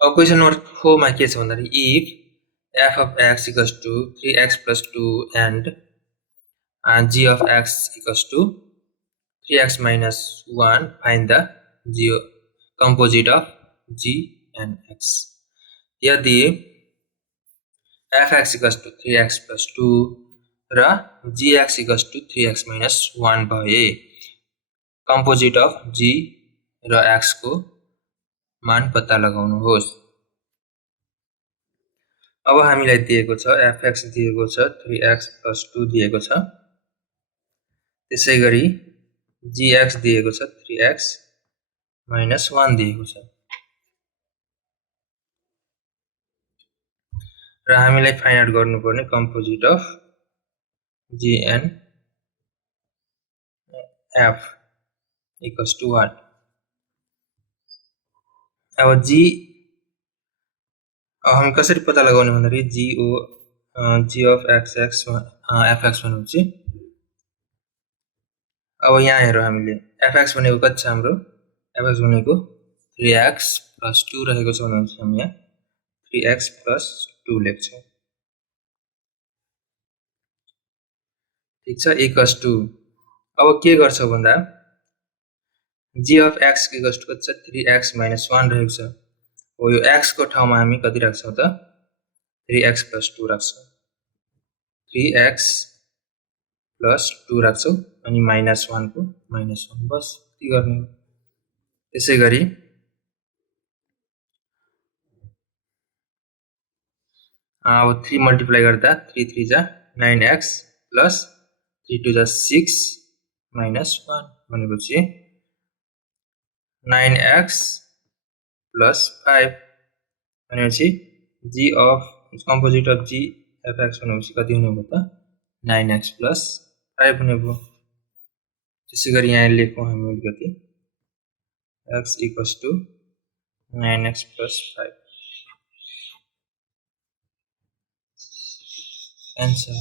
अब question number 4 मा के छ भन्दाखेरि if f of x equals to 3x plus 2 and g of x equals to 3x minus 1, find the composite of g and x. यदि fx equals to 3x plus 2 र gx equals to 3x minus 1 भए composite of g र x को मान पत्ता लगाउनुहोस्। अब हामीलाई दिएको छ fx दिएको छ 3x plus 2 दिएको छ, त्यसैगरी gx दिएको छ 3x minus 1 दिएको छ र हामीलाई फाइन्ड आउट गर्नुपर्ने composite of g and f equals to what? अब g हम कसरी पत्ता लगाउने भन्दाखेरि g of x fx भनेपछि अब यहाँ हेरौँ हामीले fx भनेको कति छ हाम्रो fx भनेको 3x plus 2 रहेको छ भनेपछि हामी यहाँ 3x plus 2 लेख्छौँ। ठीक छ equals to अब के गर्छौ भन्दा g of x equals to कति छ 3x minus 1 रहेको छ। हो यो x को ठाउँमा हामी कति राख्छौं त 3x plus 2 राख्छौं। 3x plus 2 राख्छौं अनि minus 1 को minus 1 बस के गर्ने हो। त्यसैगरी अब 3 मल्टिप्लाई गर्दा 3 3 जा 9x plus 3 2 जा 6 minus 1 भनेपछि 9x plus 5 भनेपछि g of composite of g fx भनेपछि कति हुने भयो त 9x plus 5 हुने भयो। त्यसैगरी यहाँ लेखौं हामीले कति x equals to 9x plus 5 answer